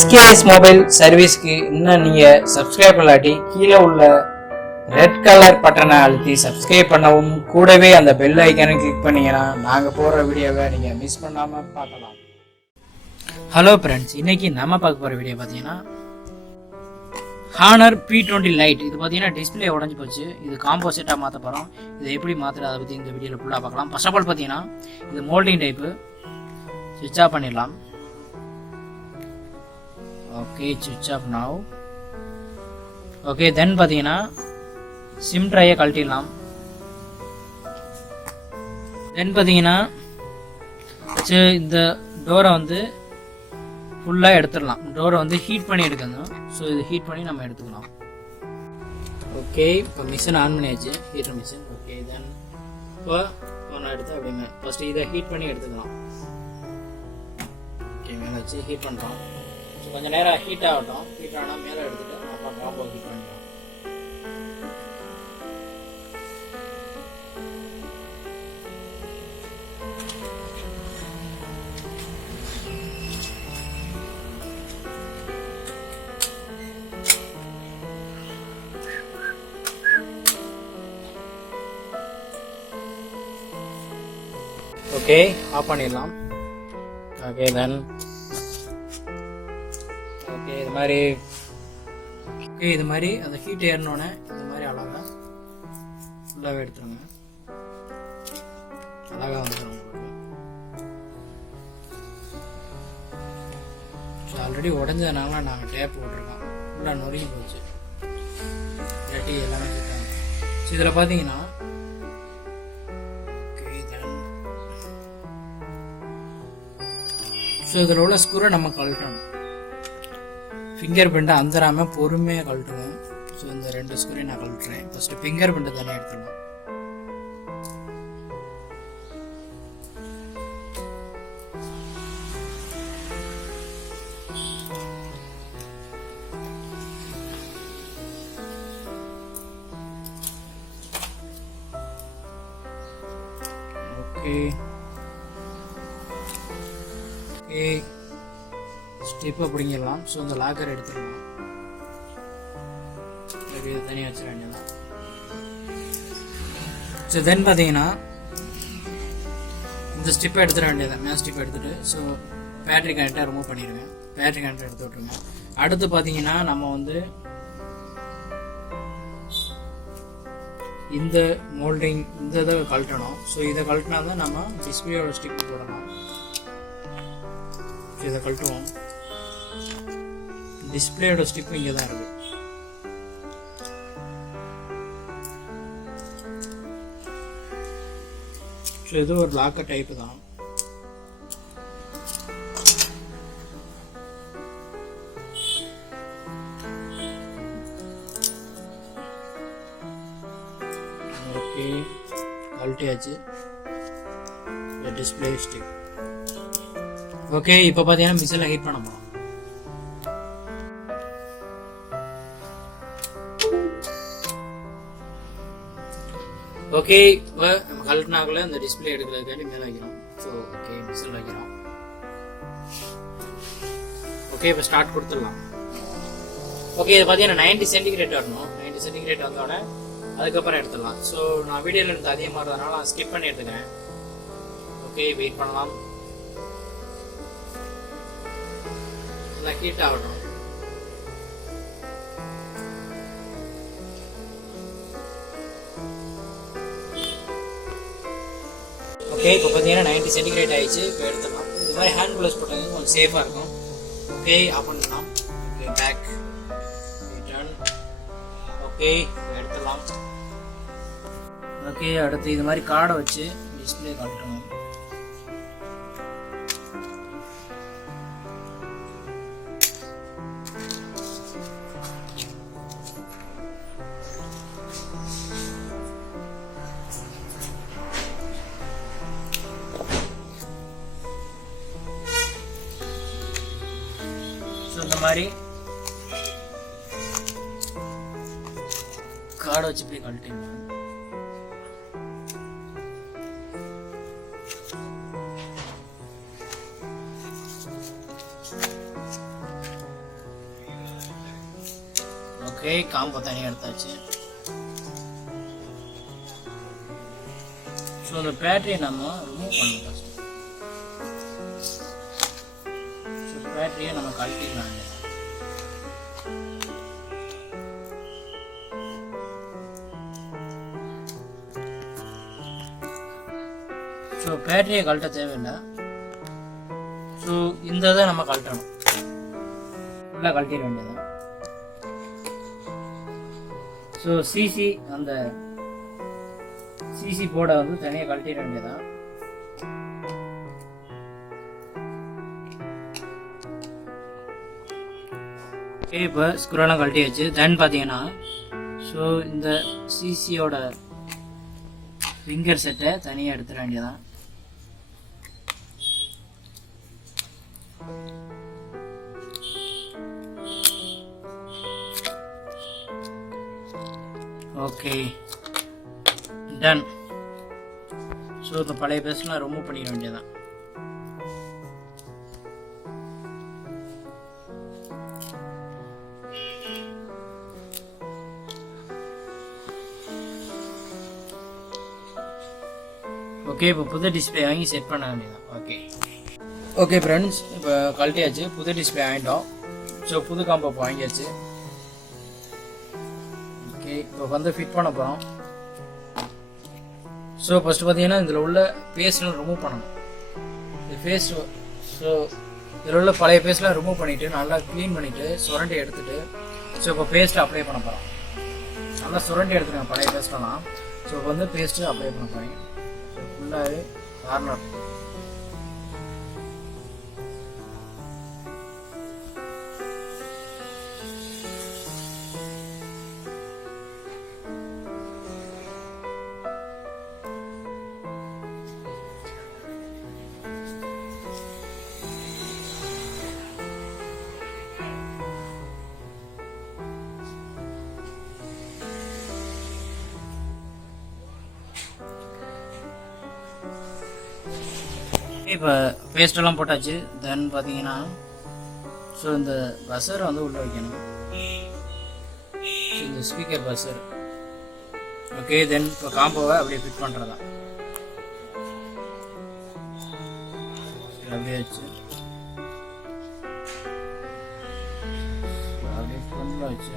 s.k.s mobile சர்வீஸ்க்கு இன்னும் நீங்கள் subscribe பண்ணாட்டி கீழே உள்ள ரெட் கலர் பட்டனை அழுத்தி சப்ஸ்கிரைப் பண்ணவும், கூடவே அந்த பெல் ஐக்கானை கிளிக் பண்ணிங்கன்னா நாங்கள் போடுற வீடியோவை நீங்கள் மிஸ் பண்ணாமல் பார்க்கலாம். ஹலோ ஃப்ரெண்ட்ஸ், இன்றைக்கி நம்ம பார்க்க போகிற வீடியோ பார்த்தீங்கன்னா Honor P20 lite. இது பார்த்தீங்கன்னா டிஸ்பிளே உடஞ்சி போச்சு. இது காம்போ செட்டாக மாற்ற போகிறோம். இதை எப்படி மாற்றுறது அதை பற்றி இந்த வீடியோவில் ஃபுல்லாக பார்க்கலாம். ஃபர்ஸ்ட் ஆஃப் ஆல் பார்த்தீங்கன்னா இது மோல்டிங் டைப்பு. ஸ்விட்ச் ஆஃப் பண்ணிடலாம். ஓகே, ஸ்விட்ச் ஆஃப் நவ். ஓகே, தென் பார்த்தீங்கன்னா சிம் ட்ரையை கழட்டிடலாம். தென் பார்த்தீங்கன்னா இந்த டோரை வந்து ஃபுல்லாக எடுத்துடலாம். டோரை வந்து ஹீட் பண்ணி எடுக்கணும். ஸோ இது ஹீட் பண்ணி நம்ம எடுத்துக்கலாம். ஓகே, இப்போ மிஷின் ஆன் பண்ணியாச்சு, ஹீட்டர் மிஷின். ஓகே, தென் இப்போ ஒன்று எடுத்து அப்படிங்க ஃபஸ்ட்டு இதை ஹீட் பண்ணி எடுத்துக்கலாம். ஓகே, மேலே வச்சு ஹீட் பண்ணுறோம். ஸோ கொஞ்சம் நேரம் ஹீட் ஆகட்டும். ஹீட் ஆனால் மேலே எடுத்துகிட்டு அப்புறம் காம்போ ஹீட் பண்ணிக்கலாம். ஓகே, ஆஃப் பண்ணிடலாம். ஓகே, தென் ஓகே இது மாதிரி அந்த ஹீட் ஏறினோடனே இந்த மாதிரி அழகாக ஃபுல்லாகவே எடுத்துருங்க. அழகாக வந்துடும் உங்களுக்கு. ஸோ ஆல்ரெடி உடஞ்சதுனால நாங்கள் டேப் போட்டிருக்கோம். ஃபுல்லாக நொறுங்கி போச்சு, இல்லாட்டி எல்லாமே கேட்டாங்க. ஸோ இதில் பார்த்தீங்கன்னா ஸோ இதில் உள்ள ஸ்க்ரூவை நம்ம கழட்டணும். ஃபிங்கர் பிரிண்ட்டை அந்தராமல் பொறுமையாக கழட்டுவோம். ஸோ இந்த 2 ஸ்க்ரூவையும் நான் கழட்டுறேன். ஃபஸ்ட்டு ஃபிங்கர் பிரிண்ட்டை தனியாக எடுத்துடலாம். ஓகே, ஸ்டெப்பை பிடிங்கிடலாம். ஸோ இந்த லாக்கர் எடுத்துடலாம். இது தனியாக வச்சிட வேண்டியதான். ஸோ தென் பார்த்தீங்கன்னா இந்த ஸ்டெப்பை எடுத்துட வேண்டியதான். மேன் ஸ்டெப்பை எடுத்துகிட்டு ஸோ பேட்டரி கனெக்டை ரிமூவ் பண்ணிடுங்க. பேட்டரி கனெக்டை எடுத்து விட்ருங்க. அடுத்து பார்த்தீங்கன்னா நம்ம வந்து இந்த மோல்டிங் இந்த இதை கழட்டணும். ஸோ இதை கழட்டினா தான் நம்ம டிஸ்பிளேயோட ஸ்டிக் போடணும். இதை கழட்டுவோம். டிஸ்பிளேயோட ஸ்டிப் இங்கே தான் இருக்கு. ஸோ இது ஒரு லாக்கர் டைப்பு தான். ஓகே, கழட்டியாச்சு டிஸ்பிளே ஸ்டிக். ஓகே, இப்போ பார்த்தீங்கன்னா மிஷினில் ஹீட் பண்ண போகிறோம். ஓகே, இப்போ நம்ம கழட்டினாக்குள்ள இந்த டிஸ்பிளே எடுக்கிறதுக்காண்டி மேலே வைக்கிறோம். ஸோ ஓகே, மிஷினில் வைக்கிறோம். ஓகே, இப்போ ஸ்டார்ட் கொடுத்துடலாம். ஓகே, இது பார்த்தீங்கன்னா 90 சென்டிகிரேட் வரணும். 90 சென்டிகிரேட் வந்தோடனே அதுக்கப்புறம் எடுத்துடலாம். ஸோ நான் வீடியோவில் எடுத்து அதிகமாக இருந்ததுனால நான் ஸ்கிப் பண்ணி எடுத்துக்கிறேன். ஓகே, வெயிட் பண்ணலாம். ஹீட் ஆகட்டும். ஓகே, இப்போ பார்த்தீங்கன்னா 90 சென்டிகிரேட் ஆயிடுச்சு. இப்போ எடுத்துடலாம். இந்த மாதிரி ஹேண்ட் க்ளவுஸ் போட்டாங்க கொஞ்சம் சேஃபாக இருக்கும். ஓகே, ஆஃப் பண்ணலாம். Okay, back return. ஓகே, எடுத்துடலாம். ஓகே, அடுத்து இது மாதிரி கார்டை வச்சு டிஸ்பிளே காட்டணும். ஸோ இந்த மாதிரி கார்டை வச்சு போய் கழட்டிடுவேன். ஓகே, காம்போ தனியாக எடுத்தாச்சு. ஸோ இந்த பேட்டரியை நம்ம ரிமூவ் பண்ணணும் ஃபஸ்ட்டு. ஸோ பேட்டரியை நம்ம கழட்டிக்கலாம். ஸோ பேட்டரியை கழட்ட தேவையில்லை. ஸோ இந்த இதை நம்ம கழட்டணும். ஃபுல்லாக கழட்டிட வேண்டியது. ஸோ சிசி அந்த சிசி போர்டை வந்து தனியாக கழட்டிட வேண்டியதான். ஓகே, இப்போ ஸ்க்ரூலாம் கழட்டியாச்சு. தென் பார்த்தீங்கன்னா ஸோ இந்த சிசியோட ஃபிங்கர் செட்டை தனியாக எடுத்துட வேண்டியதான். Okay, ton. ஸோ இந்த பழைய பேஸ்லாம் ரிமூவ் பண்ணிட வேண்டியதான். ஓகே, இப்போ புது டிஸ்பிளே வாங்கி செட் பண்ண வேண்டியதான். ஓகே ஃப்ரெண்ட்ஸ், இப்போ கழட்டியாச்சு. புது டிஸ்பிளே வாங்கிட்டோம். ஸோ புது காம்போ வாங்கியாச்சு. ஓகே, இப்போ வந்து ஃபிட் பண்ண போகிறோம். ஸோ ஃபஸ்ட்டு பார்த்தீங்கன்னா இதில் உள்ள பேஸ்ட்லாம் ரிமூவ் பண்ணணும். இந்த பேஸ்ட் ஸோ இதில் உள்ள பழைய பேஸ்ட்லாம் ரிமூவ் பண்ணிவிட்டு நல்லா க்ளீன் பண்ணிவிட்டு சுரண்டி எடுத்துகிட்டு ஸோ இப்போ பேஸ்ட்டு அப்ளை பண்ண போகிறோம். நல்லா சுரண்டி எடுத்துருங்க பழைய பேஸ்ட்லாம். ஸோ இப்போ வந்து பேஸ்ட்டு அப்ளை பண்ண போகிறேன். ஸோ ஃபுல்லாகவே கார்னர். இப்போ பேஸ்டெல்லாம் போட்டாச்சு. தென் பார்த்தீங்கன்னா ஸோ இந்த பஸ்ஸரை வந்து உள்ளே வைக்கணும். இந்த ஸ்பீக்கர் பஸ்ஸர். ஓகே, தென் இப்போ காம்போவை அப்படியே ஃபிட் பண்ணுறதா. அப்படியே வச்சு அப்படியே ஃபுல்லாக வச்சு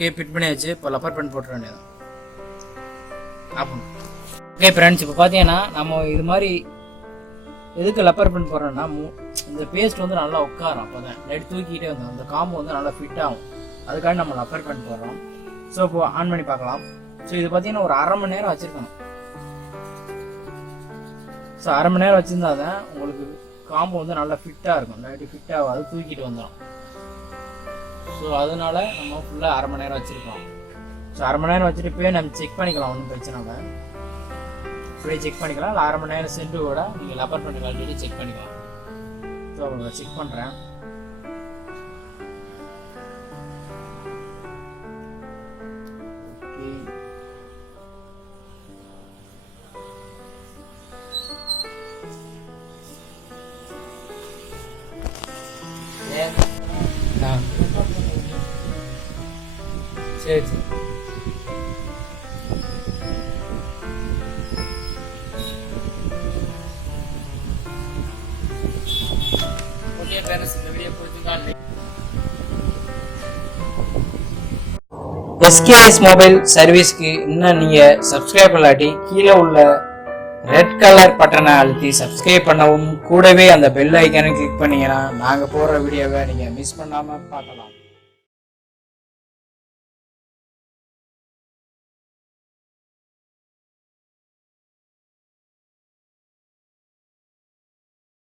ஓகே, ஃபிட் பண்ணியாச்சு. இப்போ லப்பர் பென் போட்டுற வேண்டியது. ஓகே ஃப்ரெண்ட்ஸ், இப்போ பார்த்தீங்கன்னா நம்ம இது மாதிரி எதுக்கு லப்பர் பென் போடுறோன்னா இந்த பேஸ்ட் வந்து நல்லா உட்காரும். அப்போ தான் லைட் தூக்கிட்டே வந்தோம் அந்த காம்போ வந்து நல்லா ஃபிட் ஆகும். அதுக்காக நம்ம லப்பர் பென் போடுறோம். ஸோ இப்போ ஆன் பண்ணி பார்க்கலாம். ஸோ இது பார்த்தீங்கன்னா ஒரு 1/2 மணி நேரம் வச்சுருக்கணும். ஸோ 1/2 மணி நேரம் வச்சுருந்தா தான் உங்களுக்கு காம்போ வந்து நல்லா ஃபிட்டாக இருக்கும். லைட்டு ஃபிட் ஆகாது, தூக்கிட்டு வந்துடும். ஸோ அதனால நம்ம ஃபுல்லாக 1/2 மணி நேரம் வச்சுருக்கோம். ஸோ 1/2 மணி நேரம் வச்சுட்டு போய் நம்ம செக் பண்ணிக்கலாம். ஒன்றும் பிரச்சனை இல்லை, இப்படியே செக் பண்ணிக்கலாம். இல்லை 1/2 மணி நேரம் சென்று கூட நீங்கள் லப்பர் பண்ணி கழட்டிட்டு செக் பண்ணிக்கலாம். ஸோ செக் பண்ணுறேன். சரி சரி. ஓகே ஃப்ரெண்ட்ஸ், இந்த வீடியோ பிடிச்சிருக்காங்க. s.k.s மொபைல் சர்வீஸ்க்கு இன்னும் நீங்கள் சப்ஸ்கிரைப் பண்ணாட்டி கீழே உள்ள ரெட் கலர் பட்டனை அழுத்தி சப்ஸ்கிரைப் பண்ணவும், கூடவே அந்த பெல் ஐக்கானை கிளிக் பண்ணீங்கன்னா நாங்கள் போடுற வீடியோவை நீங்கள் மிஸ் பண்ணாமல் பார்க்கலாம்.